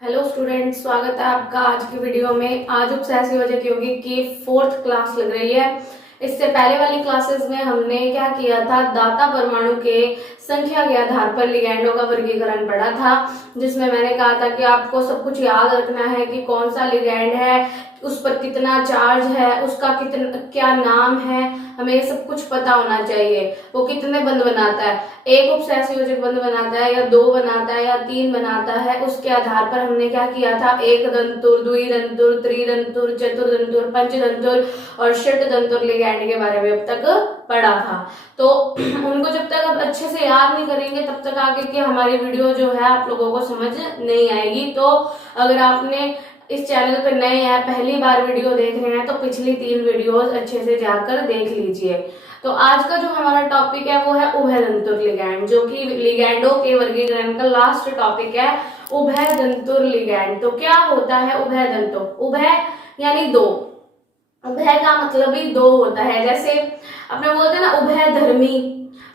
Hello student, स्वागत है आपका आज की वीडियो में। आज उपसैसी वजह की होगी कि 4th क्लास लग रही है। इससे पहले वाली क्लासेस में हमने क्या किया था, दाता परमाणु के संख्या के आधार पर लिगैंडों का वर्गीकरण पढ़ा था, जिसमें मैंने कहा था कि आपको सब कुछ याद रखना है कि कौन सा लिगैंड है, उस पर कितना चार्ज है, उसका कितना क्या नाम है, हमें ये सब कुछ पता होना चाहिए। वो कितने बंध बनाता है, एक उपसहसंयोजक बंध बनाता है या 2 बनाता है या 3 बनाता है, उसके आधार पर हमने क्या किया था, एक दंतुर, द्विदंतुर, त्रिदंतुर, चतुर्दंतुर, पंचदंतुर और षटदंतुर लिगैंड के बारे में अब तक पढ़ा था। तो उनको जब तक आप अच्छे से याद नहीं करेंगे तब तक आगे की हमारी वीडियो जो है आप लोगों को समझ नहीं आएगी। तो अगर आपने इस चैनल पर नए हैं, पहली बार वीडियो देख रहे हैं, तो पिछली 3 वीडियोस अच्छे से जाकर देख लीजिए। तो आज का जो हमारा टॉपिक है वो है उभयदंतुर लिगैंड, जो कि लिगैंडों के वर्गीकरण का लास्ट टॉपिक है, उभयदंतुर लिगैंड। तो क्या होता है उभयदंतुर? उभय यानी 2, उभय का मतलब ही 2 होता है। जैसे अपने बोलते हैं ना उभयधर्मी,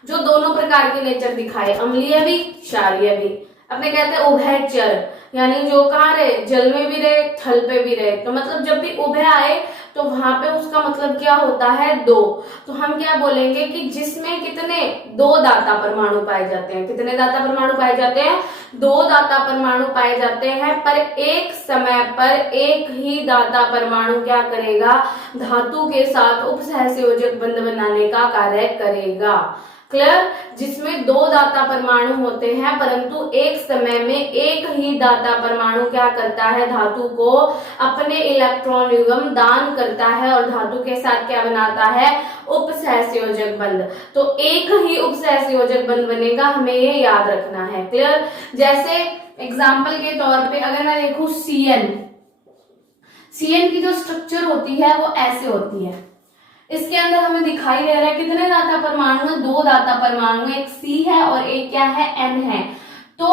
जो दोनों प्रकार के नेचर दिखाए, अम्लीय भी क्षारीय भी। अपने कहते हैं उभयचर, यानी जो कहाँ रहे, जल में भी रहे, थल पे भी रहे। तो मतलब जब भी उभय आए तो वहां पे उसका मतलब क्या होता है, 2। तो हम क्या बोलेंगे कि जिसमें कितने 2 दाता परमाणु पाए जाते हैं। कितने दाता परमाणु पाए जाते हैं? 2 दाता परमाणु पाए जाते हैं, पर एक समय पर एक ही दाता परमाणु क्या करेगा, धातु के साथ उपसहसंयोजक बंध बनाने का कार्य करेगा। क्लियर? जिसमें 2 दाता परमाणु होते हैं परंतु एक समय में एक ही दाता परमाणु क्या करता है, धातु को अपने इलेक्ट्रॉन युग्म दान करता है और धातु के साथ क्या बनाता है, उपसहसंयोजक बंध। तो एक ही उपसहसंयोजक बंध बनेगा, हमें ये याद रखना है। क्लियर? जैसे एग्जाम्पल के तौर पे अगर मैं देखूं सीएन की जो स्ट्रक्चर होती है वो ऐसे होती है। इसके अंदर हमें दिखाई दे रहा है कितने दाता परमाणु है, 2 दाता परमाणु, एक सी है और एक क्या है, एन है। तो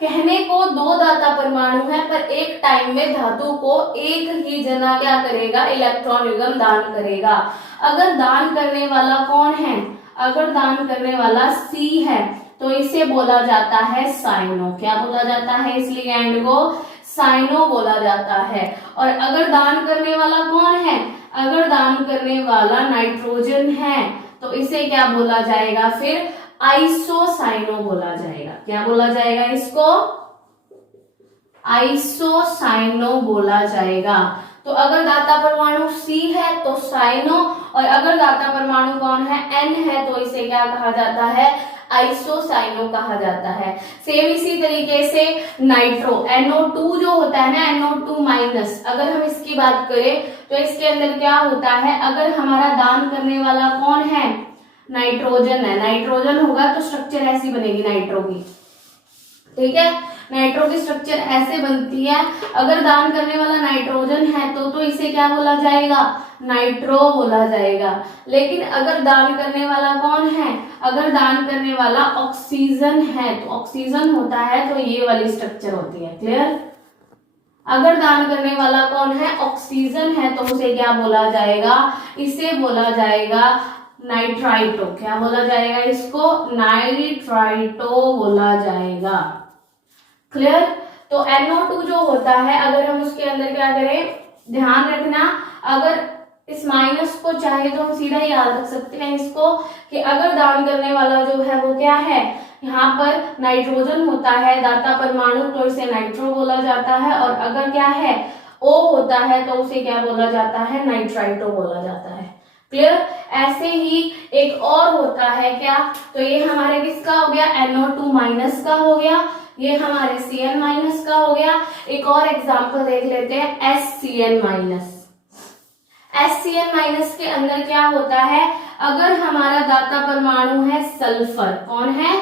कहने को 2 दाता परमाणु है, पर एक टाइम में धातु को एक ही जना क्या करेगा, इलेक्ट्रॉन युग्म दान करेगा। अगर दान करने वाला कौन है, अगर दान करने वाला सी है तो इसे बोला जाता है साइनो। क्या बोला जाता है? इस लिगैंड को साइनो बोला जाता है। और अगर दान करने वाला कौन है, अगर दान करने वाला नाइट्रोजन है तो इसे क्या बोला जाएगा, फिर आइसोसाइनो बोला जाएगा। क्या बोला जाएगा? इसको आइसोसाइनो बोला जाएगा। तो अगर दाता परमाणु सी है तो साइनो, और अगर दाता परमाणु कौन है, एन है, तो इसे क्या कहा जाता है, आइसोसाइनो कहा जाता है। सेम इसी तरीके से नाइट्रो NO2 जो होता है ना, NO2 माइनस, अगर हम इसकी बात करें तो इसके अंदर क्या होता है, अगर हमारा दान करने वाला कौन है, नाइट्रोजन है, नाइट्रोजन होगा तो स्ट्रक्चर ऐसी बनेगी नाइट्रो की। ठीक है, नाइट्रो की स्ट्रक्चर ऐसे बनती है। अगर दान करने वाला नाइट्रोजन है तो इसे क्या बोला जाएगा, नाइट्रो बोला जाएगा। लेकिन अगर दान करने वाला कौन है, अगर दान करने वाला ऑक्सीजन है तो ऑक्सीजन होता है तो ये वाली स्ट्रक्चर होती है। क्लियर? अगर दान करने वाला कौन है, ऑक्सीजन है, तो उसे क्या बोला जाएगा, इसे बोला जाएगा नाइट्राइटो। क्या बोला जाएगा? इसको नाइट्राइटो बोला जाएगा। क्लियर? तो NO2 जो होता है, अगर हम उसके अंदर क्या करें, ध्यान रखना, अगर इस माइनस को चाहे तो हम सीधा ही याद रख सकते हैं इसको, कि अगर दान करने वाला जो है वो क्या है, यहाँ पर नाइट्रोजन होता है दाता परमाणु, तो इसे नाइट्रो बोला जाता है। और अगर क्या है, O होता है तो उसे क्या बोला जाता है, नाइट्राइटो बोला जाता है। क्लियर? ऐसे ही एक और होता है क्या, तो ये हमारे किसका हो गया, NO2 माइनस का हो गया, ये हमारे Cn माइनस का हो गया। एक और एग्जांपल देख लेते हैं, SCN माइनस। SCN माइनस के अंदर क्या होता है, अगर हमारा दाता परमाणु है सल्फर, कौन है,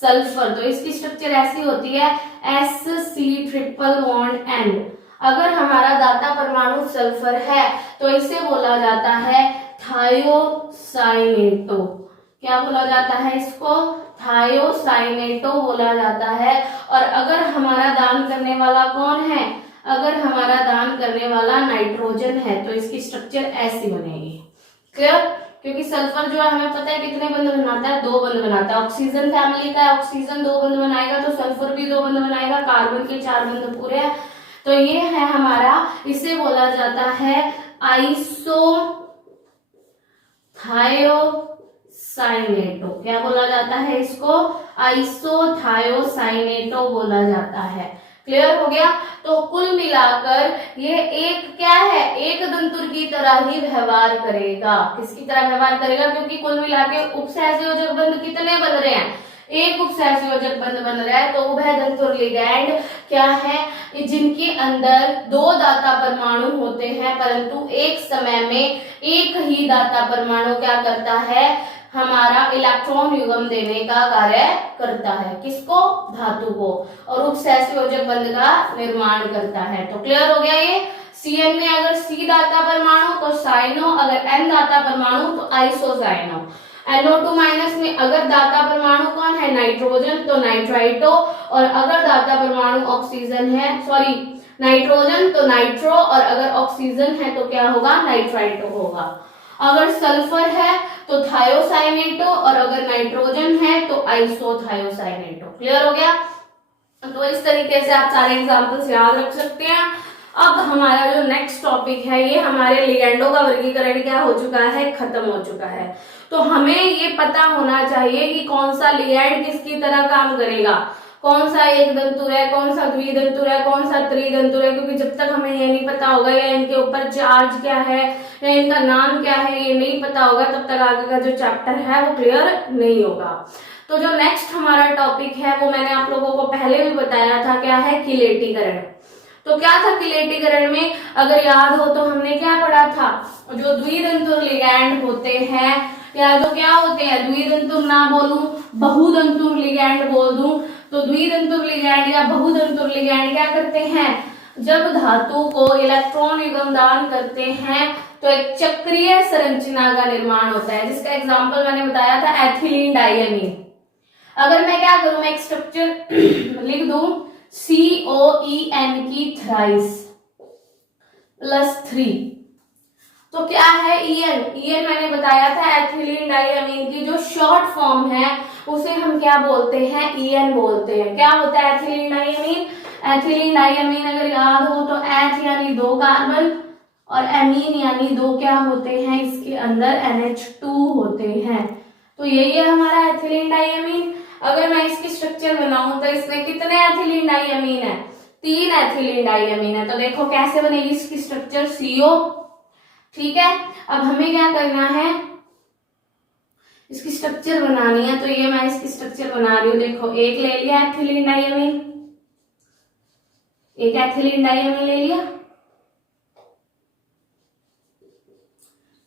सल्फर, तो इसकी स्ट्रक्चर ऐसी होती है SC3 N। अगर हमारा दाता परमाणु सल्फर है तो इसे बोला जाता है थायोसाइनेटो। क्या बोला जाता है इसको, थायोसाइनेटो बोला जाता है। और अगर हमारा दान करने वाला कौन है, अगर हमारा दान करने वाला नाइट्रोजन है तो इसकी स्ट्रक्चर ऐसी बनेगी। क्लियर? क्योंकि सल्फर जो है हमें पता है कितने बंध बनाता है, 2 बंध बनाता है। ऑक्सीजन फैमिली का है, ऑक्सीजन 2 बंध बनाएगा तो सल्फर भी 2 बंध बनाएगा, कार्बन के 4 बंध पूरे हैं। तो ये है हमारा, इसे बोला जाता है आइसोथायोसाइनेटो। क्या बोला जाता है इसको? आइसोथायोसाइनेटो बोला जाता है। क्लियर हो गया? तो कुल मिलाकर ये एक क्या है, एक दंतुर की तरह ही व्यवहार करेगा। किसकी तरह व्यवहार करेगा? क्योंकि कुल मिलाकर उपसहसंयोजक बंध कितने बन रहे हैं? एक उपसहसंयोजक बंध बन रहा है। तो उभयदंतुर लिगैंड क्या है? जिनके अंदर 2 दाता परमाणु होते हैं, परंतु एक समय में एक ही दाता परमाणु क्या करता है? हमारा इलेक्ट्रॉन युग्म देने का कार्य करता है। किसको? धातु को। और उपसहसंयोजक बंध का निर्माण करता है। तो क्लियर हो गया ये? Cn में अगर C दाता परमाणु तो साइनो, अगर N दाता परमाणु तो आइसोसाइनो। NO2 माइनस में अगर दाता परमाणु कौन है? नाइट्रोजन, तो नाइट्राइटो। और अगर दाता परमाणु ऑक्सीजन है, सॉरी नाइट्रोजन तो नाइट्रो, और अगर ऑक्सीजन है तो क्या होगा? नाइट्राइटो होगा। अगर सल्फर है तो थायोसाइनेटो, और अगर नाइट्रोजन है तो आइसोथायोसाइनेटो। क्लियर हो गया? तो इस तरीके से आप सारे एग्जांपल्स याद रख सकते हैं। अब हमारा जो नेक्स्ट टॉपिक है, ये हमारे लिगेंडों का वर्गीकरण क्या हो चुका है? खत्म हो चुका है। तो हमें ये पता होना चाहिए कि कौन सा लिगेंड किसकी तरह काम करेगा, कौन सा एक दंतुर है, कौन सा द्विदंतुर है, कौन सा त्रिदंतुर है। क्योंकि जब तक हमें ये नहीं पता होगा, या इनके ऊपर चार्ज क्या है, या इनका नाम क्या है, ये नहीं पता होगा, तब तक आगे का जो चैप्टर है वो क्लियर नहीं होगा। तो जो नेक्स्ट हमारा टॉपिक है वो मैंने आप लोगों को पहले भी बताया था, क्या है? किलेटीकरण। तो क्या था किलेटीकरण में? अगर याद हो तो हमने क्या पढ़ा था? जो द्विदंतुर लिगैंड होते हैं, या जो क्या होते हैं, द्विदंतुर ना बोलूं, बहुदंतुर लिगैंड बोल दूं, तो द्विदंतुर लिगैंड या बहुदंतुर लिगैंड क्या करते हैं? जब धातु को इलेक्ट्रॉन युग्म दान करते हैं तो एक चक्रीय संरचना का निर्माण होता है, जिसका एग्जांपल मैंने बताया था एथिलीन डाइअमीन। अगर मैं क्या करूं, मैं एक स्ट्रक्चर लिख दूं COEN की थ्राइस +3, तो क्या है? EN मैंने बताया था एथिलीन डाइअमीन की जो शॉर्ट फॉर्म है उसे हम क्या बोलते हैं? EN बोलते हैं। क्या होता है एथिलीन डाइअमीन? एथिलीन डाइअमीन अगर याद हो तो एथ यानी 2 कार्बन और एमीन यानी 2 क्या होते हैं? इसके अंदर NH2 होते हैं। तो यही है हमारा एथिलीन डाइअमीन। अगर मैं इसकी स्ट्रक्चर बनाऊं तो इसमें कितने एथिलीन डाइअमीन है? 3 एथिलीन डाइअमीन है। तो देखो कैसे बनेगी इसकी स्ट्रक्चर, CO। ठीक है, अब हमें क्या करना है? इसकी स्ट्रक्चर बनानी है। तो ये मैं इसकी स्ट्रक्चर बना रही हूँ। देखो, एक ले लिया एथिलीन डाइअमीन, एक एथिलीन डाइअमीन ले लिया।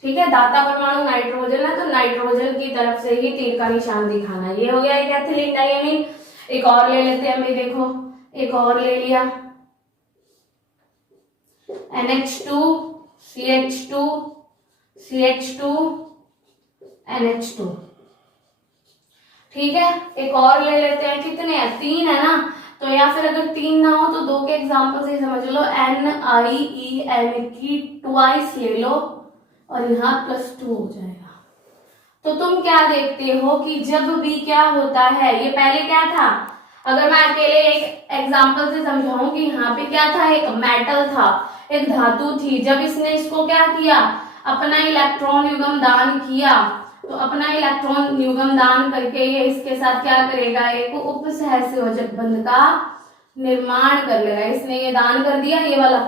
ठीक है, दाता परमाणु नाइट्रोजन है तो नाइट्रोजन की तरफ से ही तीर का निशान दिखाना। ये हो गया एक एथिलीन डाइअमीन। एक और ले लेते हैं हम, देखो एक और ले लिया NH2 CH2 CH2 NH2। ठीक है, एक और ले लेते हैं। कितने हैं? 3 है ना। तो या फिर अगर 3 ना हो तो 2 के एग्जाम्पल से समझ लो, NiEN की ट्वाइस ले लो और यहाँ +2 हो जाएगा। तो तुम क्या देखते हो कि जब भी क्या होता है, ये पहले क्या था? अगर मैं अकेले एक एग्जांपल से समझाऊं कि यहाँ पे क्या था? एक मेटल था, एक धातु थी। जब इसने इसको क्या किया? अपना इलेक्ट्रॉन युग्म दान किया, तो अपना इलेक्ट्रॉन युग्म दान करके ये इसके साथ क्या करेगा? एक उपसहसंयोजक बंध का निर्माण कर लेगा। इसने ये दान कर दिया, ये वाला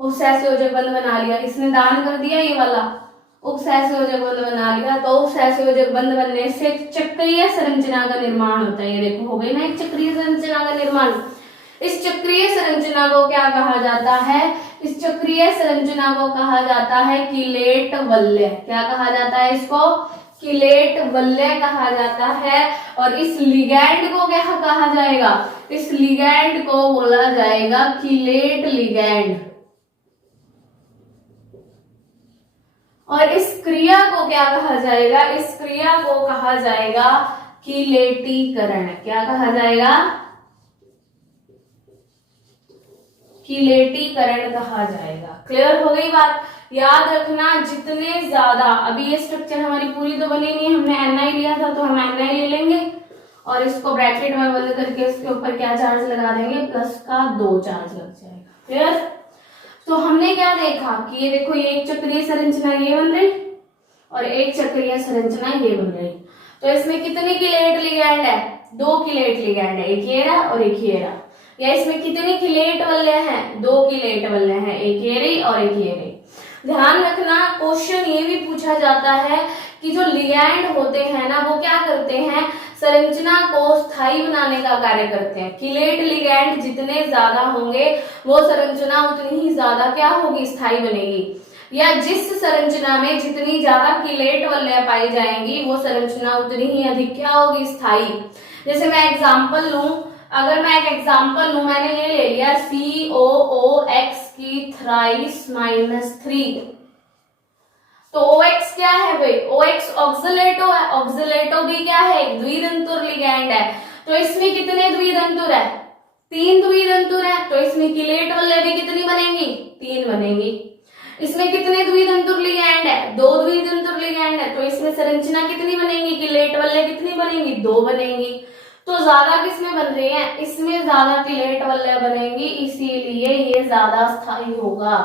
उपसहसंयोजक बंध बना लिया। इसने दान कर दिया, ये वाला उपसहसंयोजक बंध बना लिया। तो उपसहसंयोजक बंध बनने से चक्रीय संरचना का निर्माण होता है। ये देखो हो गई ना एक चक्रीय संरचना का निर्माण। इस चक्रीय संरचना को क्या कहा जाता है? इस चक्रीय संरचना को कहा जाता है किलेट वलय। क्या कहा जाता है इसको? किलेट वलय कहा जाता है। और इस लिगैंड को क्या कहा जाएगा? इस लिगैंड को बोला जाएगा किलेट लिगैंड। और इस क्रिया को क्या कहा जाएगा? इस क्रिया को कहा जाएगा किलेटीकरण। क्या कहा जाएगा? किलेटीकरण कहा जाएगा। क्लियर हो गई बात? याद रखना जितने ज्यादा, अभी ये स्ट्रक्चर हमारी पूरी तो बनी नहीं है, हमने Ni लिया था तो हम Ni ले लेंगे और इसको ब्रैकेट में बंद करके इसके ऊपर क्या चार्ज लगा देंगे, प्लस का 2 चार्ज लग जाएगा। क्लियर? तो हमने क्या देखा कि ये देखो, ये एक चक्रीय संरचना ये बन रही और एक चक्रीय संरचना ये बन रही। तो इसमें कितने किलेट लिगैंड है? 2 किलेट लिगैंड है, एक ये रहा और एक ये रहा। या इसमें कितने किलेट वलय हैं? 2 किलेट वलय हैं, एक ये रही और एक ये रही। ध्यान रखना, क्वेश्चन ये भी पूछा जाता है कि जो लिगैंड होते हैं ना, वो क्या करते हैं, संरचना को स्थायी बनाने का कार्य करते हैं। किलेट लिगैंड जितने ज्यादा होंगे वो संरचना उतनी ही ज्यादा क्या होगी, स्थायी बनेगी। या जिस संरचना में जितनी ज्यादा किलेट वलय पाई जाएंगी वो संरचना उतनी ही अधिक क्या होगी, स्थायी। जैसे मैं एग्जांपल लूं, अगर मैं एक एग्जांपल लूं, मैंने ये ले लिया COOX की थ्राइस -3, तो OX क्या है भाई, OX ऑक्सीलेटो है, ऑक्सीलेटो भी क्या है, एक द्वितंतुर लिगैंड है। तो इसमें कितने द्वितंतुर है, 3 द्वितंतुर है। तो इसमें किलेट वलय भी कितनी बनेंगी, 3 बनेंगी। इसमें कितने द्वितंतुर लिगैंड है, 2 द्वितंतुर लिगैंड है। तो इसमें संरचना कितनी बनेगी, किलेट वलय कितनी बनेंगी, 2 बनेंगी। तो ज्यादा किसमें बन रही है, इसमें ज्यादा किलेट वलय बनेंगी, इसीलिए ये ज्यादा स्थायी होगा।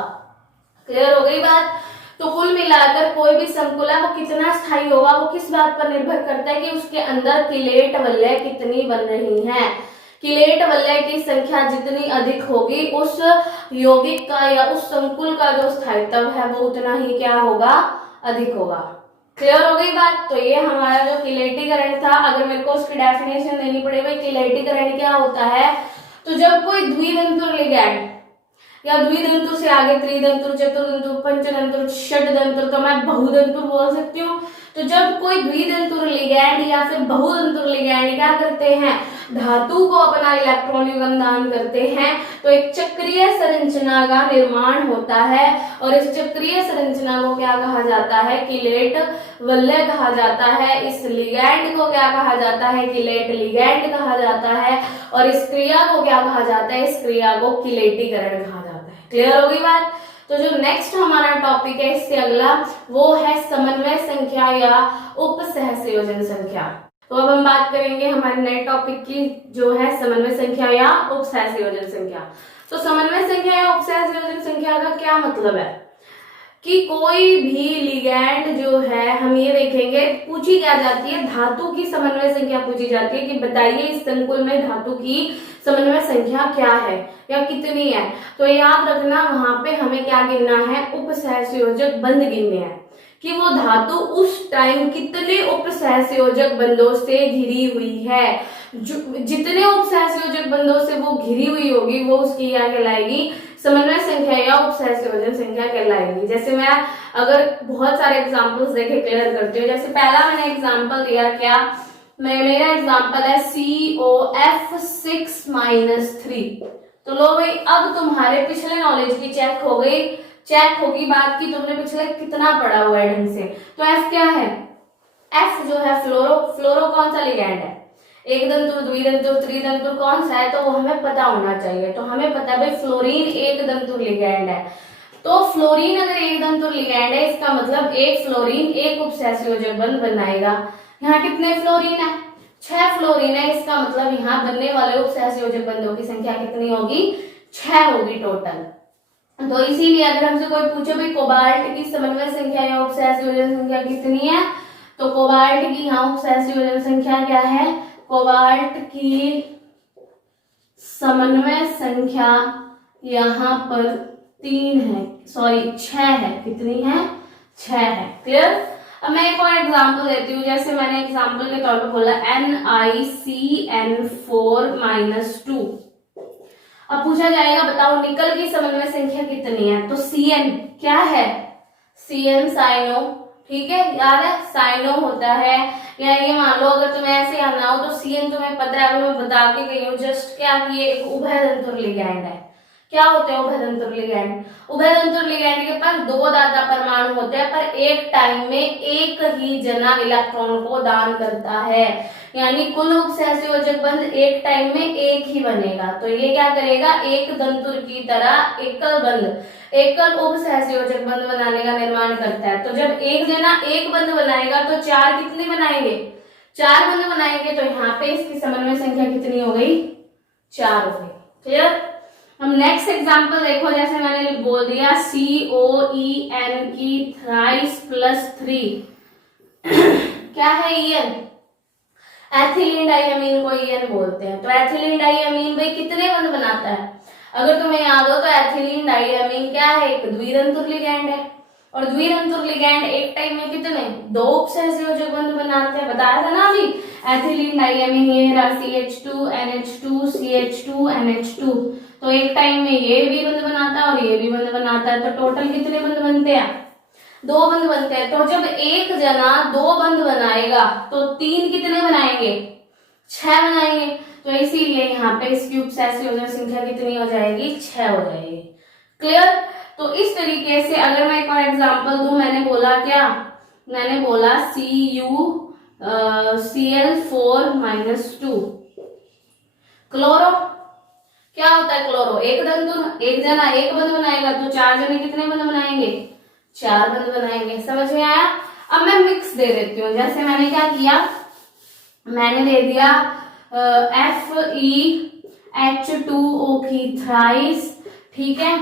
क्लियर हो गई बात? तो कुल मिलाकर कोई भी संकुल है वो कितना स्थायी होगा, वो किस बात पर निर्भर करता है कि उसके अंदर किलेट वलय कितनी बन रही हैं। किलेट वलय की संख्या जितनी अधिक होगी उस यौगिक का या उस संकुल का जो स्थायित्व है वो उतना ही क्या होगा, अधिक होगा। क्लियर हो गई बात? तो ये हमारा जो किलेटीकरण था, अगर मेरे को उसकी डेफिनेशन देनी पड़े भाई किलेटीकरण क्या होता है, तो जब कोई द्वितंतुर लिगैंड या द्वितंतुर से आगे त्रितंतुर, चतुर्तंतुर, पंचतंतुर, षड्तंतुर, तो मैं बहुतंतुर बोल सकती हूँ। तो जब कोई द्वितंतुर लिगैंड या फिर बहुतंतुर लिगैंड क्या करते हैं, धातु को अपना इलेक्ट्रॉन युग्म दान करते हैं, तो एक चक्रीय संरचना का निर्माण होता है और इस चक्रीय संरचना को क्या कहा जाता है, किलेट वलय कहा जाता है। इस लिगैंड को क्या कहा जाता है, किलेट लिगैंड कहा जाता है। और इस क्रिया को क्या कहा जाता है, इस क्रिया को किलेटीकरण कहा जाता है। क्लियर हो गई बात? तो जो नेक्स्ट हमारा टॉपिक है इससे अगला वो है समन्वय संख्या या उपसहसंयोजन संख्या। तो अब हम बात करेंगे हमारे नए टॉपिक की जो है समन्वय संख्या या उपसहसंयोजन संख्या। तो समन्वय संख्या या उपसहसंयोजन संख्या का क्या मतलब है कि कोई भी लिगैंड जो है, हम ये देखेंगे पूछी क्या जाती है, धातु की समन्वय संख्या पूछी जाती है कि बताइए इस संकुल में धातु की समन्वय संख्या क्या है या कितनी है। तो याद रखना वहां पे हमें क्या गिनना है, उपसहसंयोजक बंध गिनने हैं कि वो धातु उस टाइम कितने उपसहसंयोजक बंधों से घिरी हुई है। जितने उपसहसंयोजक बंधों से वो घिरी हुई होगी वो उसकी क्या कहलाएगी, समन्वय संख्या या उपसहसंयोजन संख्या कहलाएगी। जैसे मैं अगर बहुत सारे एग्जांपल्स देके क्लियर करती हूँ, जैसे पहला मैंने एग्जांपल दिया क्या, मेरा एग्जांपल है COF6-3। तो लो भाई, अब तुम्हारे पिछले नॉलेज की चेक हो गई, चेक होगी बात की तुमने पिछले कितना पढ़ा हुआ है ढंग से। तो F क्या है, F जो है फ्लोरो, फ्लोरो कौन सा लिगैंड है, एक दंतुर, द्विदंतुर, त्रिदंतुर कौन सा है, तो वो हमें पता होना चाहिए। तो हमें पता है भाई फ्लोरीन एक दंतुर लिगैंड है। तो फ्लोरीन अगर एक दंतुर लिगैंड है इसका मतलब एक फ्लोरीन एक उपसहसंयोजक बंध बनाएगा। यहाँ कितने फ्लोरीन है, 6 फ्लोरीन है, इसका मतलब यहाँ बनने वाले उपसहसंयोजक बंधों की संख्या कितनी होगी, 6 होगी टोटल। तो इसीलिए अगर हमसे कोई पूछे भाई कोबाल्ट की समन्वय संख्या या उपसहसंयोजन संख्या कितनी है, तो कोबाल्ट की यहाँ उपसहसंयोजन संख्या क्या है, कोबाल्ट की समन्वय संख्या यहाँ पर 3 है, सॉरी 6 है। कितनी है, 6 है। क्लियर? अब मैं एक और एग्जांपल देती हूँ, जैसे मैंने एग्जांपल के तौर पर बोला NiCN4-2। अब पूछा जाएगा बताओ निकल की समन्वय संख्या कितनी है, तो Cn क्या है, Cn साइनो, ठीक है, याद है साइनो होता है। या ये मान लो अगर तुम्हें ऐसे याद ना हो तो Cn तुम्हें पता है, अगर मैं बता के गई हूँ जस्ट क्या कि ये एक उभयदंतुर लिगैंड है। क्या होते हैं उभयतंत्र लिगैंड? उभयतंत्र लिगैंड के पास दो दाता परमाणु होते हैं पर एक टाइम में एक ही जना इलेक्ट्रॉन को दान करता है, यानी कुल उपसहसंयोजक बंध एक टाइम में एक ही बनेगा। तो ये क्या करेगा, एक दंतुर की तरह एकल उपसहसंयोजक बंध बनाने का निर्माण करता है। तो जब एक जना एक बंध बनाएगा तो चार कितने बनाएंगे, चार बंध बनाएंगे। तो यहाँ पे इसकी समन्वय संख्या कितनी हो गई, 4 हो गई। क्लियर। हम नेक्स्ट एग्जांपल देखो, जैसे मैंने बोल दिया COEN की थ्राइस प्लस 3 क्या है EN, एथिलीन डाइअमीन को EN बोलते हैं। तो एथिलीन डाइअमीन भाई कितने बंध बनाता है, अगर तुम्हें याद हो तो एथिलीन डाइअमीन क्या है, एक द्वितंतुर लिगैंड है। और द्वितंतुर लिगैंड एक टाइम में कितने, दो उपसहसंयोजक बंध बनाते हैं, बताया था ना अभी। एथिलीन डाइअमीन ये रहा CH2 NH2 CH2 NH2, तो एक टाइम में ये भी बंध बनाता है और ये भी बंध बनाता है। तो टोटल कितने बंध बनते हैं, 2 बंध बनते हैं। तो जब एक जना 2 बंध बनाएगा तो 3 कितने बनाएंगे, 6 बनाएंगे। तो इसीलिए यहाँ पे इसकी उपसहसंयोजक संख्या कितनी हो जाएगी, 6 हो जाएगी। क्लियर। तो इस तरीके से अगर मैं एक और एग्जांपल दूं, मैंने बोला क्या, मैंने बोला CuCl4-2 क्लोरो। क्या होता है क्लोरो, एक दंतुर, एक जना एक बंध बनाएगा तो 4 जने कितने बंध बनाएंगे, 4 बंध बनाएंगे। समझ में आया। अब मैं मिक्स दे देती हूँ, जैसे मैंने क्या किया, मैंने दे दिया FeH2O की थ्राइस, ठीक है,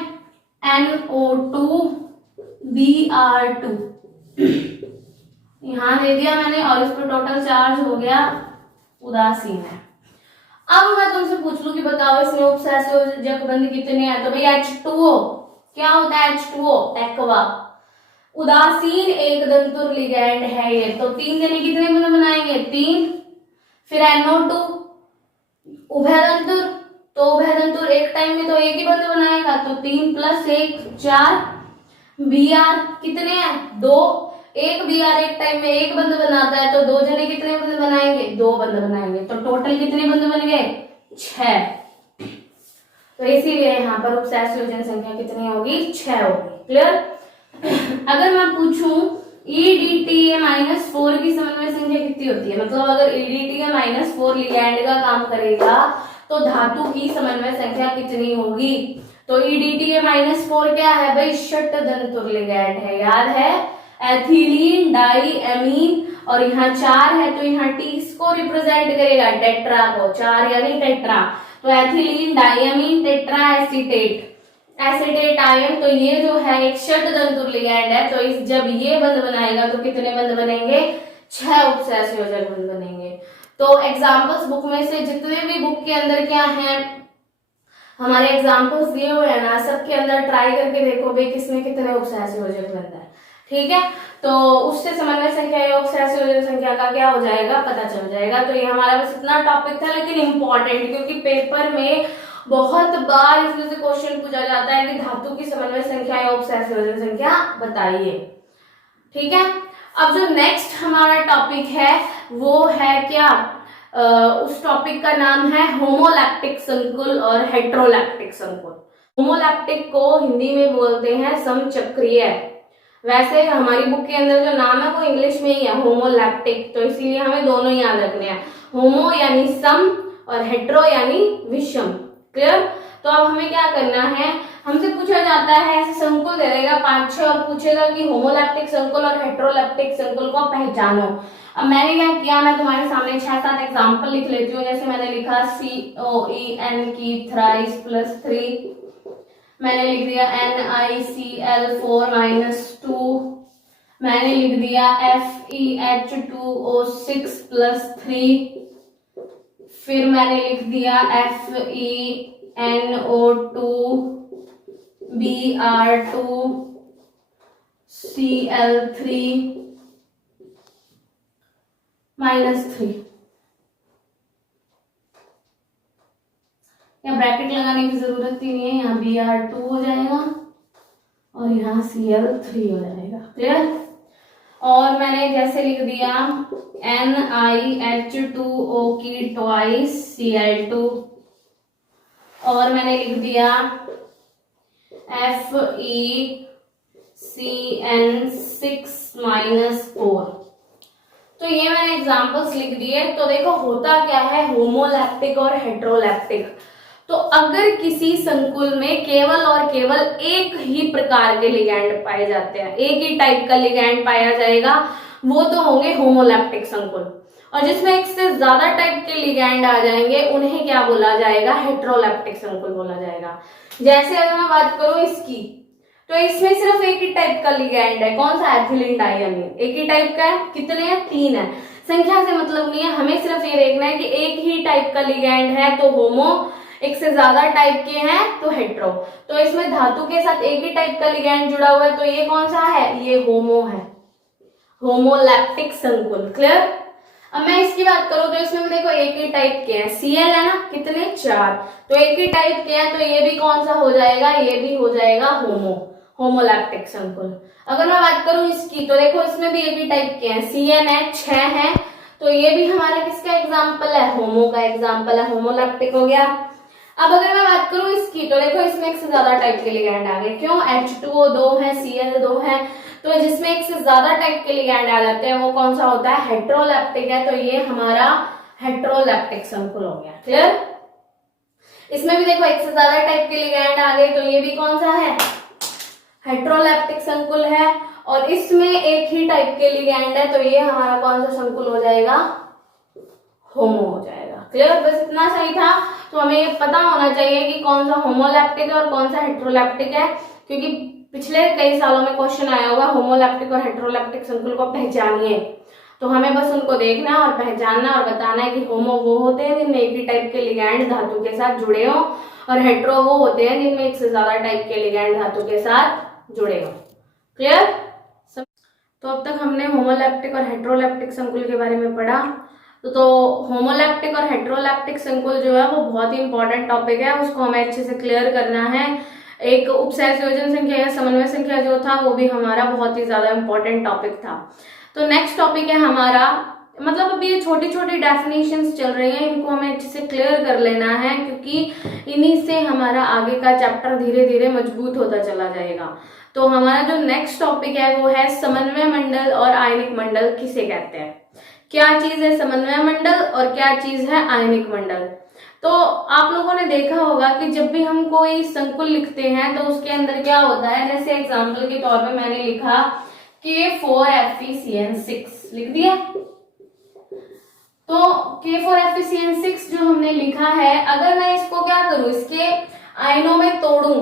NO2Br2 यहां दे दिया मैंने, और इस पर टोटल चार्ज हो गया उदासीन है। अब मैं तुमसे पूछ लूं कि बताओ इसमें उपसहसंयोजक बंध कितने हैं, तो भाई H2O क्या होता है, H2O एक्वा, उदासीन एक दंतुर लिगैंड है ये, तो 3 जने कितने बंध बनाएंगे, 3। फिर NO2 उभयदंतुर, तो उभयदंतुर एक टाइम में तो एक ही बंध बनाएगा, तो 3 + 1 4। Br कितने हैं, 2, एक Br एक टाइम में एक बंध बनाता है, तो 2 जने कितने बंध बनाएंगे, 2 बंध बनाएंगे। तो टोटल कितने बंध बन गए, 6। तो इसीलिए यहाँ पर उपसहसंयोजक संख्या कितनी होगी, 6 होगी। क्लियर। अगर मैं पूछूं EDTA-4 की समन्वय संख्या कितनी होती है, मतलब अगर EDTA-4 लिगैंड का काम करेगा तो धातु की समन्वय संख्या कितनी होगी। तो EDTA-4 क्या है भाई, षट्दंतुर लिगैंड है, याद है, एथिलीन डाइअमीन, और यहाँ 4 है तो यहाँ T को रिप्रेजेंट करेगा, टेट्रा को, 4 यानी टेट्रा। तो एथिलीन डाइअमीन टेट्रा एसिटेट आयन, तो ये जो है एक षट्दंतुर लिगैंड है। तो इस जब ये बंध बनाएगा तो कितने बंध बनेंगे, 6 उपसहसंयोजक बंध बनेंगे। तो एग्जांपल्स बुक में से जितने भी बुक के अंदर क्या है, हमारे एग्जांपल्स दिए हुए हैं ना, सबके अंदर ट्राई करके देखो भाई किसमें कितने उपसहसंयोजक बंध है, ठीक है। तो उससे समन्वय संख्या या उपसहसंयोजक संख्या का क्या हो जाएगा, पता चल जाएगा। तो ये हमारा बस इतना टॉपिक था, लेकिन इंपॉर्टेंट, क्योंकि पेपर में बहुत बार इसमें से क्वेश्चन पूछा जाता है कि धातु की समन्वय संख्या या उपसहसंयोजक संख्या बताइए, ठीक है। अब जो नेक्स्ट हमारा टॉपिक है वो है क्या, उस टॉपिक का नाम है होमोलैक्टिक संकुल और हेट्रोलैक्टिक संकुल। होमोलैक्टिक को हिंदी में बोलते हैं समचक्रीय, वैसे हमारी बुक के अंदर जो नाम है वो इंग्लिश में ही है होमोलैक्टिक, तो इसीलिए हमें दोनों ही याद रखने हैं, होमो यानी सम और हेट्रो यानी विषम। क्लियर। तो अब हमें क्या करना है, हमसे पूछा जाता है, ऐसे संकुल दे देगा 5-6 और पूछेगा कि होमोलैक्टिक संकुल और हेट्रोलैक्टिक संकुल को पहचानो। अब मैंने क्या किया, मैं तुम्हारे सामने 6-7 एग्जांपल लिख लेती हूँ। जैसे मैंने लिखा COEN की थ्राइस प्लस 3, मैंने लिख दिया NiCl4-2, मैंने लिख दिया FeH2O6 प्लस 3, फिर मैंने लिख दिया FeNO2Br2 Cl3-3, या ब्रैकेट लगाने की जरूरत ही नहीं है, यहाँ Br2 हो जाएगा और यहाँ Cl3 हो जाएगा। क्लियर। और मैंने जैसे लिख दिया NiH2O की ट्वाइस Cl2, और मैंने लिख दिया FeCN6-4। तो ये मैंने एग्जांपल्स लिख दिए। तो देखो होता क्या है होमोलैप्टिक और हेट्रोलैप्टिक। तो अगर किसी संकुल में केवल और केवल एक ही प्रकार के लिगैंड पाए जाते हैं, एक ही टाइप का लिगैंड पाया जाएगा, वो तो होंगे होमोलैप्टिक संकुल। और जिसमें एक से ज्यादा टाइप के लिगैंड आ जाएंगे उन्हें क्या बोला जाएगा, हेट्रोलैप्टिक संकुल बोला जाएगा। जैसे अगर मैं बात करूं इसकी, तो इसमें सिर्फ एक ही टाइप का लिगैंड है, कौन सा, एथिलीन डाइअमीन। एक ही टाइप का है, कितने हैं, 3 है। संख्या से मतलब नहीं है, हमें सिर्फ ये देखना है कि एक ही टाइप का लिगैंड है तो होमो, एक से ज्यादा टाइप के हैं तो हेट्रो। तो इसमें धातु के साथ एक ही टाइप का लिगैंड जुड़ा हुआ है, तो ये कौन सा है, ये होमो है, होमोलैप्टिक संकुल। क्लियर। अब मैं इसकी बात करूं तो इसमें देखो एक ही टाइप के हैं, Cl है ना, कितने, 4, तो एक ही टाइप के हैं, तो ये भी कौन सा हो जाएगा, ये भी हो जाएगा होमोलैप्टिक संकुल। अगर मैं बात करूं इसकी, तो देखो इसमें भी एक ही टाइप के हैं, Cn है, 6 है, तो ये भी हमारा किसका एग्जाम्पल है, होमो का एग्जाम्पल है, होमोलैप्टिक हो गया। अब अगर मैं बात करूं इसकी, तो देखो इसमें एक से ज्यादा टाइप के लिगैंड आ गए, क्यों, H2O 2 है, Cl 2 है, तो जिसमें एक से ज्यादा टाइप के लिगैंड आ जाते हैं वो कौन सा होता है, हेट्रोलैप्टिक है, तो ये हमारा हेट्रोलैप्टिक संकुल हो गया। क्लियर। इसमें भी देखो एक से ज्यादा टाइप के लिगैंड आ गए, तो ये भी कौन सा है, हेट्रोलैप्टिक संकुल है। और इसमें एक ही टाइप के लिगैंड है, तो ये हमारा कौन सा संकुल हो जाएगा, होमो हो जाएगा। क्लियर। बस इतना सही था। तो हमें ये पता होना चाहिए कि कौन सा होमोलैप्टिक है और कौन सा हेट्रोलैप्टिक है, क्योंकि पिछले कई सालों में क्वेश्चन आया होगा होमोलैप्टिक और हेट्रोलैप्टिक संकुल को पहचानिए। तो हमें बस उनको देखना और पहचानना और बताना है कि होमो वो होते हैं जिनमें एक ही टाइप के लिगैंड धातु के साथ जुड़े हो, और हेट्रो वो होते हैं जिनमें एक से ज्यादा टाइप के लिगैंड धातु के साथ जुड़े हो। क्लियर। तो अब तक हमने होमोलैप्टिक और हेट्रोलैप्टिक संकुल के बारे में पढ़ा। तो होमोलैप्टिक और हेट्रोलैप्टिक संकुल जो है वो बहुत ही इंपॉर्टेंट टॉपिक है, उसको हमें अच्छे से क्लियर करना है। एक उपसय संयोजन संख्या या समन्वय संख्या जो था वो भी हमारा बहुत ही ज्यादा इंपॉर्टेंट टॉपिक था। तो नेक्स्ट टॉपिक है हमारा, मतलब अभी ये छोटी छोटी डेफिनेशंस चल रही हैं, इनको हमें अच्छे से क्लियर कर लेना है, क्योंकि इन्हीं से हमारा आगे का चैप्टर धीरे धीरे मजबूत होता चला जाएगा। तो हमारा जो नेक्स्ट टॉपिक है वो है समन्वय मंडल और आयनिक मंडल किसे कहते हैं। क्या चीज है समन्वय मंडल और क्या चीज है आयनिक मंडल। तो आप लोगों ने देखा होगा कि जब भी हम कोई संकुल लिखते हैं तो उसके अंदर क्या होता है, जैसे एग्जांपल के तौर पे मैंने लिखा K4FeCN6 लिख दिया। तो K4FeCN6 जो हमने लिखा है, अगर मैं इसको क्या करूं, इसके आयनों में तोड़ूं,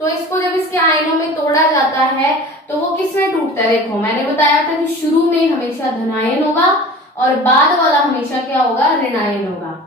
तो इसको जब इसके आयनों में तोड़ा जाता है तो वो किसमें टूटता है। देखो मैंने बताया था कि शुरू में हमेशा धनायन होगा और बाद वाला हमेशा क्या होगा, ऋणायन होगा।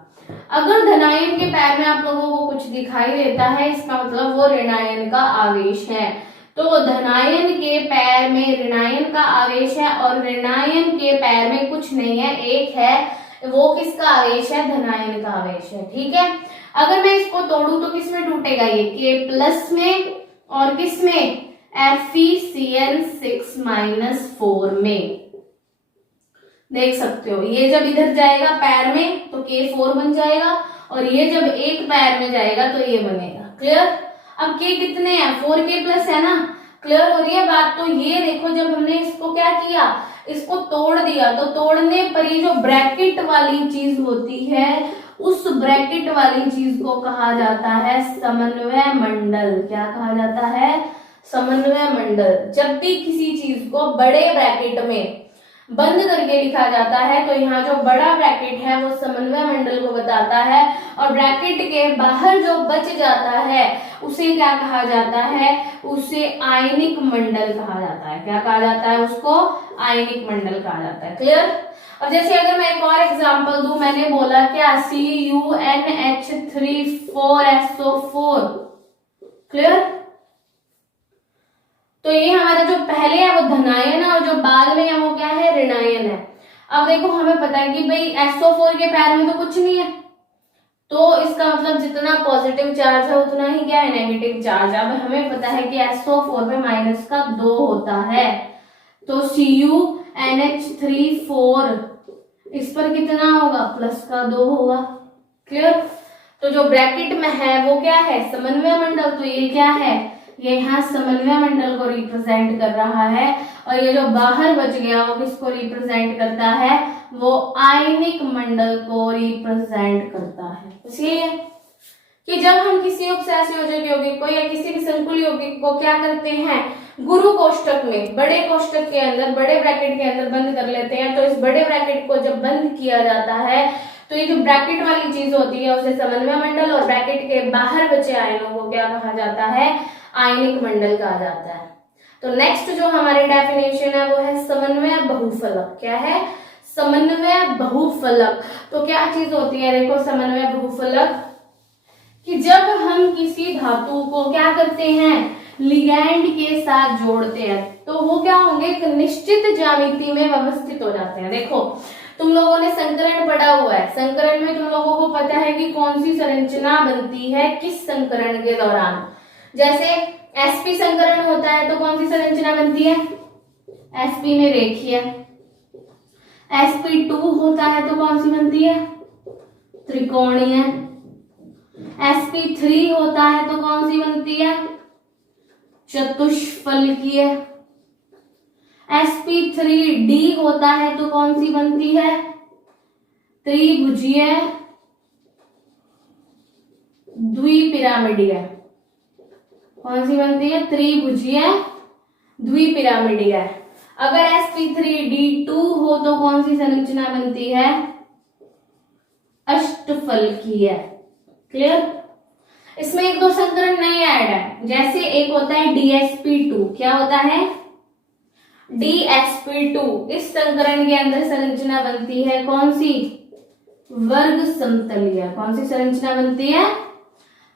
अगर धनायन के पैर में आप लोगों को कुछ दिखाई देता है, इसका मतलब वो ऋणायन का आवेश है। तो धनायन के पैर में ऋणायन का आवेश है और ऋणायन के पैर में कुछ नहीं है, एक है, वो किसका आवेश है, धनायन का आवेश है। ठीक है। अगर मैं इसको तोड़ूं तो किसमें टूटेगा, ये K+ में, और किसमें, FeCN6-4 में। देख सकते हो ये जब इधर जाएगा पैर में तो K4 बन जाएगा, और ये जब एक पैर में जाएगा तो ये बनेगा। क्लियर। अब K कितने हैं, 4K+ है ना। क्लियर हो रही है बात। तो ये देखो जब हमने इसको क्या किया, इसको तोड़ दिया, तो तोड़ने पर ये जो ब्रैकेट वाली चीज होती है, उस ब्रैकेट वाली चीज को कहा जाता है समन्वय मंडल। क्या कहा जाता है, समन्वय मंडल। जब भी किसी चीज को बड़े ब्रैकेट में बंद करके लिखा जाता है तो यहाँ जो बड़ा ब्रैकेट है वो समन्वय मंडल को बताता है, और ब्रैकेट के बाहर जो बच जाता है उसे क्या कहा जाता है, उसे आयनिक मंडल कहा जाता है। क्या कहा जाता है, उसको आयनिक मंडल कहा जाता है। क्लियर। अब जैसे अगर मैं एक और एग्जांपल दूं, मैंने बोला क्या, CuNH3 4SO4। क्लियर। तो ये हमारा जो पहले है वो धनायन है और जो बाद में है वो क्या है, ऋणायन है। अब देखो हमें पता है कि भाई SO4 के पैर में तो कुछ नहीं है, तो इसका मतलब जितना पॉजिटिव चार्ज है उतना ही क्या है, नेगेटिव चार्ज। अब हमें पता है कि SO4 में -2 होता है, तो CuNH3 इस पर कितना होगा, +2 होगा। क्लियर। तो जो ब्रैकेट में है वो क्या है, समन्वय मंडल। तो ये क्या है, ये यहाँ समन्वय मंडल को रिप्रेजेंट कर रहा है, और ये जो बाहर बच गया वो किसको रिप्रेजेंट करता है, वो आयनिक मंडल को रिप्रेजेंट करता है। इसलिए कि जब हम किसी उपसहसंयोजक यौगिक को या किसी भी संकुल यौगिक को क्या करते हैं, गुरु कोष्टक में बड़े कोष्टक के अंदर बड़े ब्रैकेट के अंदर बंद कर लेते हैं, तो इस बड़े ब्रैकेट को जब बंद किया जाता है तो ये जो ब्रैकेट वाली चीज होती है उसे समन्वय मंडल, और ब्रैकेट के बाहर बचे आयनों को क्या कहा जाता है, आयनिक मंडल कहा जाता है। तो नेक्स्ट जो हमारी डेफिनेशन है वो है समन्वय बहुफलक। क्या है, समन्वय बहुफलक। तो क्या चीज होती है, देखो समन्वय बहुफलक, कि जब हम किसी धातु को क्या करते हैं, लिगैंड के साथ जोड़ते हैं, तो वो क्या होंगे, एक निश्चित ज्यामिति में व्यवस्थित हो जाते हैं। देखो तुम लोगों ने संकरण पढ़ा हुआ है, संकरण में तुम लोगों को पता है कि कौन सी संरचना बनती है किस संकरण के दौरान। जैसे sp संकरण होता है तो कौन सी संरचना बनती है, sp में रेखीय। sp2 होता है तो कौन सी बनती है, त्रिकोणीय। sp3 होता है तो कौन सी बनती है, चतुष्फलकीय। sp3d होता है तो कौन सी बनती है, त्रिभुजीय द्विपिरामिडीय। कौन सी बनती है, त्रिभुजीय द्विपिरामिडीय। अगर sp3d2 हो तो कौन सी संरचना बनती है, अष्टफलकीय। क्लियर। इसमें एक दो संकरण नए ऐड है, जैसे एक होता है dsp2। क्या होता है, dsp2। इस संकरण के अंदर संरचना बनती है कौन सी, वर्ग समतलीय। कौन सी संरचना बनती है,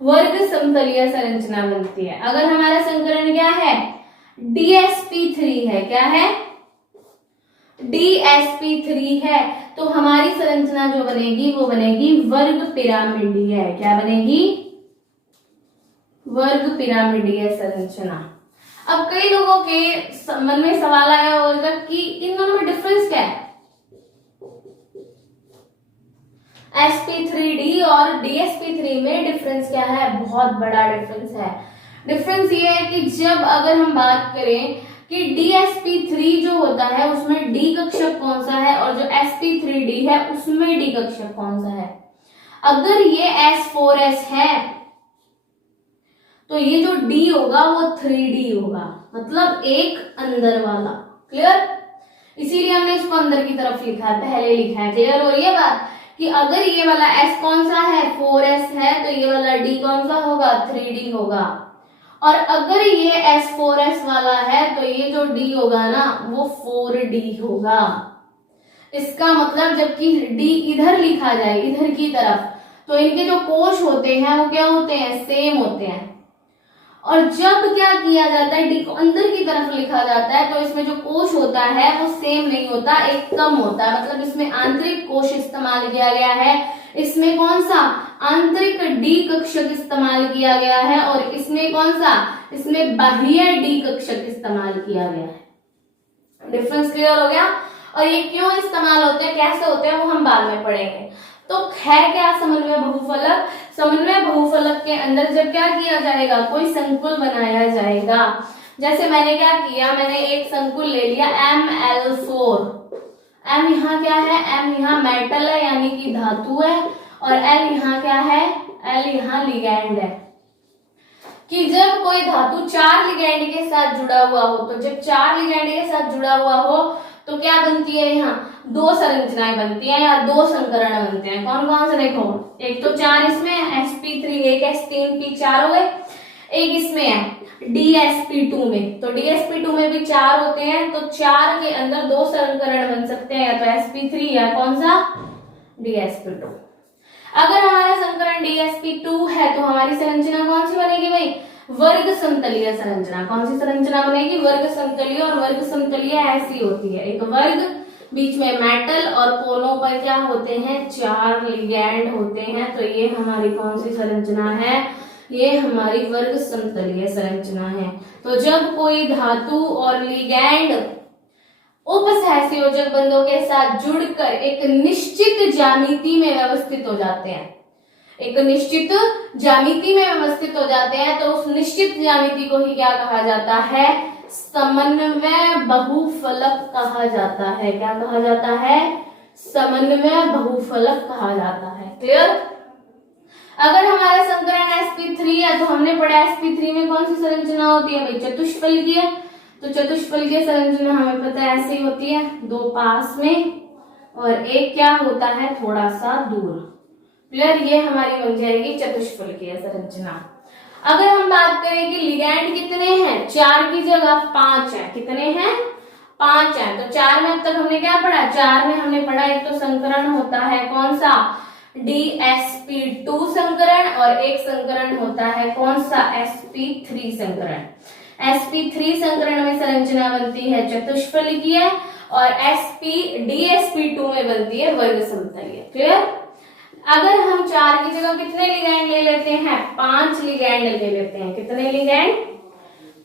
वर्ग समतलीय संरचना बनती है। अगर हमारा संकरण क्या है, dsp3 है, क्या है, dsp3 है, तो हमारी संरचना जो बनेगी वो बनेगी वर्ग पिरामिडीय। क्या बनेगी, वर्ग पिरामिडीय संरचना। अब कई लोगों के मन में सवाल आया होगा कि इन दोनों में डिफरेंस क्या है, sp3d और dsp3 में डिफरेंस क्या है, बहुत बड़ा डिफरेंस है। डिफरेंस ये है कि जब अगर हम बात करें कि dsp3 जो होता है उसमें d कक्षक कौन सा है, और जो sp3d है उसमें d कक्षक कौन सा है। अगर ये s4s है तो ये जो d होगा वो 3d होगा, मतलब एक अंदर वाला। क्लियर। इसीलिए हमने इसको अंदर की तरफ लिखा है, पहले लिखा है। क्लियर हो रही है बात, कि अगर ये वाला s कौन सा है, 4s है, तो ये वाला d कौन सा होगा, 3d होगा। और अगर ये s4s वाला है तो ये जो d होगा ना वो 4d होगा। इसका मतलब जबकि d इधर लिखा जाए, इधर की तरफ, तो इनके जो कोश होते हैं वो क्या होते हैं, सेम होते हैं। और जब क्या किया जाता है, d को अंदर की तरफ लिखा जाता है तो इसमें जो कोश होता है वो सेम नहीं होता, एक कम होता है। मतलब इसमें आंतरिक कोश इस्तेमाल किया गया है, इसमें कौन सा, आंतरिक d कक्षक इस्तेमाल किया गया है, और इसमें कौन सा, इसमें बाह्य d कक्षक इस्तेमाल किया गया है। डिफरेंस क्लियर हो गया। और ये क्यों इस्तेमाल होते हैं, कैसे होते हैं, वो हम बाद में पढ़ेंगे। तो है क्या समन्वय बहुफलक, समन्वय बहुफलक के अंदर जब क्या किया जाएगा, कोई संकुल बनाया जाएगा। जैसे मैंने क्या किया, मैंने एक संकुल ले लिया ML4। M यहाँ क्या है, M यहाँ मेटल है यानी कि धातु है, और L यहाँ क्या है, L यहाँ लिगैंड है। कि जब कोई धातु 4 लिगैंड के साथ जुड़ा हुआ हो, तो जब 4 लिगैंड के साथ जुड़ा हुआ हो तो क्या बनती है, यहाँ 2 संरचनाएं बनती हैं या 2 संकरण बनते हैं। कौन कौन से, देखो एक तो 4 इसमें है, sp3 एक s3p4 हो गए, एक इसमें है dsp2 में, तो dsp2 में भी 4 होते हैं, तो 4 के अंदर 2 संकरण बन सकते हैं, या तो sp3 या कौन सा, dsp2। अगर हमारा संकरण dsp2 है तो हमारी संरचना कौन सी बनेगी भाई, वर्ग समतलीय संरचना। कौन सी संरचना बनेगी, वर्ग समतलीय। और वर्ग समतलीय ऐसी होती है, एक वर्ग, बीच में मेटल, और कोनों पर क्या होते हैं, 4 लिगैंड होते हैं। तो ये हमारी कौन सी संरचना है, ये हमारी वर्ग समतलीय संरचना है। तो जब कोई धातु और लिगैंड उपसहसंयोजक बंधों के साथ जुड़कर एक निश्चित ज्यामिति में व्यवस्थित हो जाते हैं, एक निश्चित ज्यामिति में व्यवस्थित हो जाते हैं, तो उस निश्चित ज्यामिति को ही क्या कहा जाता है? समन्वय बहुफलक कहा जाता है। क्या कहा जाता है? समन्वय बहुफलक कहा जाता है। क्लियर? अगर हमारा संकरण sp3 है तो हमने पढ़ा sp3 में कौन सी संरचना होती है भाई? चतुष्फलकीय। तो चतुष्फलकीय संरचना हमें पता है ऐसे ही होती है, दो पास में और एक क्या होता है? थोड़ा सा दूर। क्लियर? ये हमारी बन जाएगी चतुष्फलकीय संरचना। अगर हम बात करें कि लिगैंड कितने हैं, 4 की जगह 5 है। कितने हैं? 5 है। तो 4 में अब तक हमने क्या पढ़ा? 4 में हमने पढ़ा एक तो संकरण होता है कौन सा? DsP2 संकरण, और एक संकरण होता है कौन सा? sp3 संकरण। sp3 संकरण में संरचना बनती है चतुष्फलकीय और DsP2 में बनती है वर्ग समतलीय। क्लियर? अगर हम 4 की जगह कितने लिगैंड ले लेते हैं? 5 लिगैंड ले लेते हैं। कितने लिगैंड?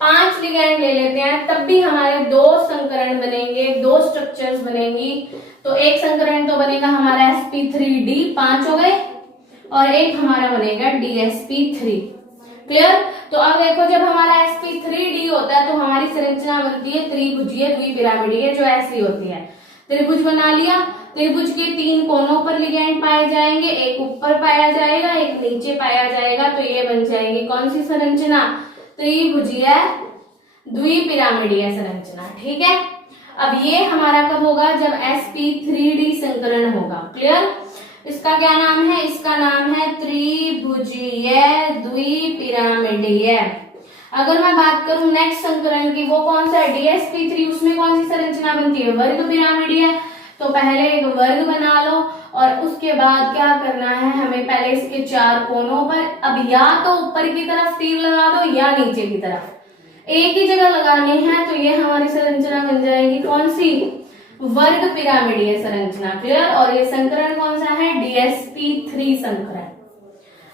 5 लिगैंड ले लेते हैं, तब भी हमारे 2 संकरण बनेंगे, 2 स्ट्रक्चर्स बनेंगी। तो एक संकरण तो बनेगा हमारा sp3d, 5 हो गए, और एक हमारा बनेगा dsp3। क्लियर? तो अब देखो, जब हमारा sp3d होता है तो हमारी संरचना बनती है त्रिभुजीय द्विपिरामिडीय, जो ऐसी होती है। त्रिभुज बना लिया, त्रिभुज के 3 कोनों पर लिगैंड पाए जाएंगे, एक ऊपर पाया जाएगा, एक नीचे पाया जाएगा। तो ये बन जाएगी कौन सी संरचना? त्रिभुजीय द्विपिरामिडीय संरचना। ठीक है? अब ये हमारा कब होगा? जब sp3d संकरण होगा। क्लियर? इसका क्या नाम है? इसका नाम है त्रिभुजीय द्विपिरामिडीय। अगर मैं बात करूं नेक्स्ट संकरण की, वो कौन सा है? dsp3, उसमें कौन सी संरचना बनती है? वर्ग पिरामिडीय। तो पहले एक वर्ग बना लो और उसके बाद क्या करना है हमें? पहले इसके 4 कोनों पर, अब या तो ऊपर की तरफ तीर लगा दो या नीचे की तरफ, एक ही जगह लगानी है। तो ये हमारी संरचना बन जाएगी कौन सी? वर्ग पिरामिडीय संरचना। क्लियर? और ये संकरण कौन सा है? dsp3 संकरण।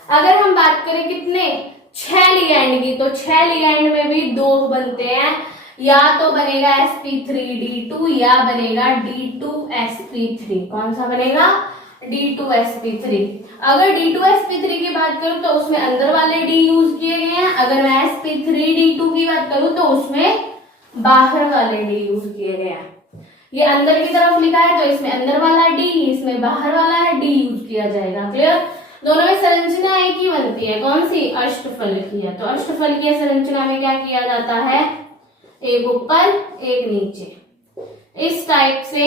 अगर हम बात करें कितने? 6 लिगैंड की, तो 6 लिगैंड में भी 2 बनते हैं, या तो बनेगा sp3d2 या बनेगा d2sp3। कौन सा बनेगा? d2sp3। अगर d2sp3 की बात करूं तो उसमें अंदर वाले d यूज किए गए हैं। अगर मैं sp3d2 की बात करूं तो उसमें बाहर वाले d यूज किए गए हैं। ये अंदर की तरफ लिखा है तो इसमें अंदर वाला d, इसमें बाहर वाला है d यूज किया जाएगा। क्लियर? दोनों में संरचना एक ही बनती है, कौन सी? अष्टफलकीय। तो अष्टफलकीय संरचना में क्या किया जाता है? एक ऊपर एक नीचे, इस टाइप से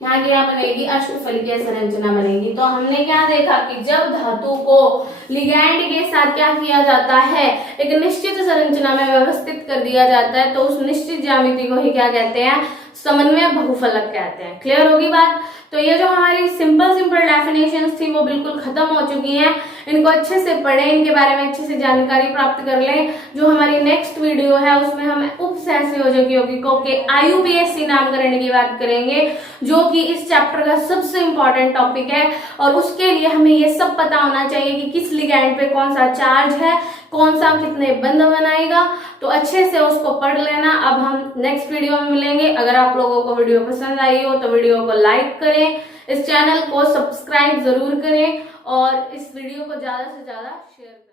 यहाँ क्या बनेगी? अष्टफलकीय संरचना बनेगी। तो हमने क्या देखा कि जब धातु को लिगैंड के साथ क्या किया जाता है? एक निश्चित संरचना में व्यवस्थित कर दिया जाता है, तो उस निश्चित ज्यामिति को ही क्या कहते हैं? समन्वय बहुफलक कहते हैं। क्लियर होगी बात? तो ये जो हमारी सिंपल डेफिनेशंस थी वो बिल्कुल खत्म हो चुकी हैं। इनको अच्छे से पढ़ें, इनके बारे में अच्छे से जानकारी प्राप्त कर लें। जो हमारी नेक्स्ट वीडियो है उसमें हम उपसहसंयोजक यौगिकों के IUPAC नामकरण की बात करेंगे, जो कि इस चैप्टर का सबसे इंपॉर्टेंट टॉपिक है। और उसके लिए हमें ये सब पता होना चाहिए कि किस लिगैंड पे कौन सा चार्ज है, कौन सा कितने बंध बनाएगा। तो अच्छे से उसको पढ़ लेना। अब हम नेक्स्ट वीडियो में मिलेंगे। अगर आप लोगों को वीडियो पसंद आई हो तो वीडियो को लाइक करें, इस चैनल को सब्सक्राइब जरूर करें और इस वीडियो को ज्यादा से ज्यादा शेयर करें।